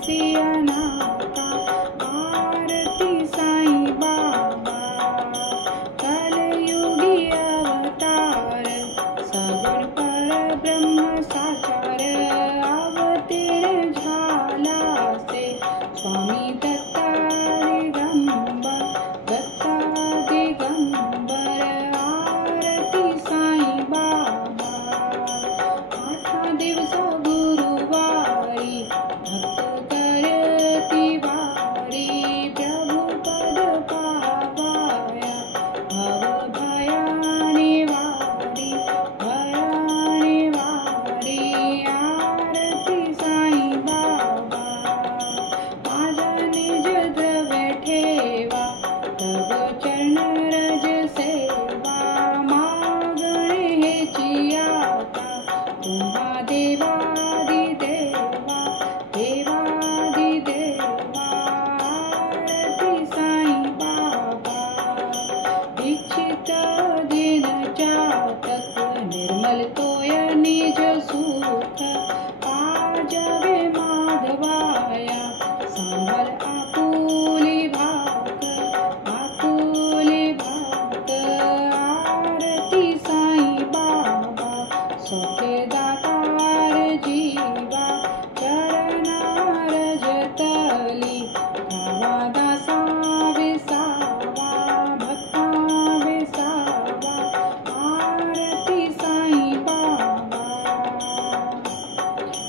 सिया नाता, आरती साईं बाबा। कलयुगी अवतार, सगुण पर ब्रह्म साकार, अवतीर्ण झाला से स्वामी दत्ता दिगंबर, दत्ता दिगंबर। आरती साईं बाबा। आठा दिवस गुरुवारी, भक्त करती वारी, प्रभु पद पावाया, भव भया निवारी, भया निवारी। आरती साईं बाबा। माझा निज द्रव्य ठेवा, तव चरण रज सेवा, मागणे हेची आता, तुम्हा देवादिदेवा, देवादिदेवा। आरती साईं बाबा। दीक्षित दिन चातक, निर्मल तोय निज सुख, पाजवे माधवाया, सांभाळ आपुली भाक, आपुली भाक। आरती साईं बाबा। सौख्य दातार जीवा, चरणार जतली, धावा दासा विसावा, भक्ता विसावा। आरती साईं बाबा।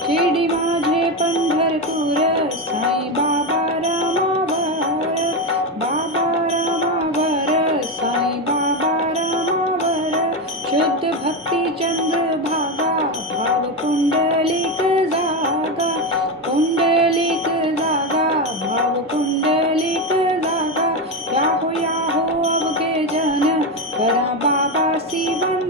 शिर्डी माझे पंढरपूर, साईं बाबा रामावर, बाबा रामावर, साईं बाबा रामावर। शुद्ध भक्ती चंद्रभागा, भाव कुंडलिक जागा, कुंडलिक जागा, भाव कुंडलिक जागा। याहो याहो अवघे जन, करा बाबा शिवन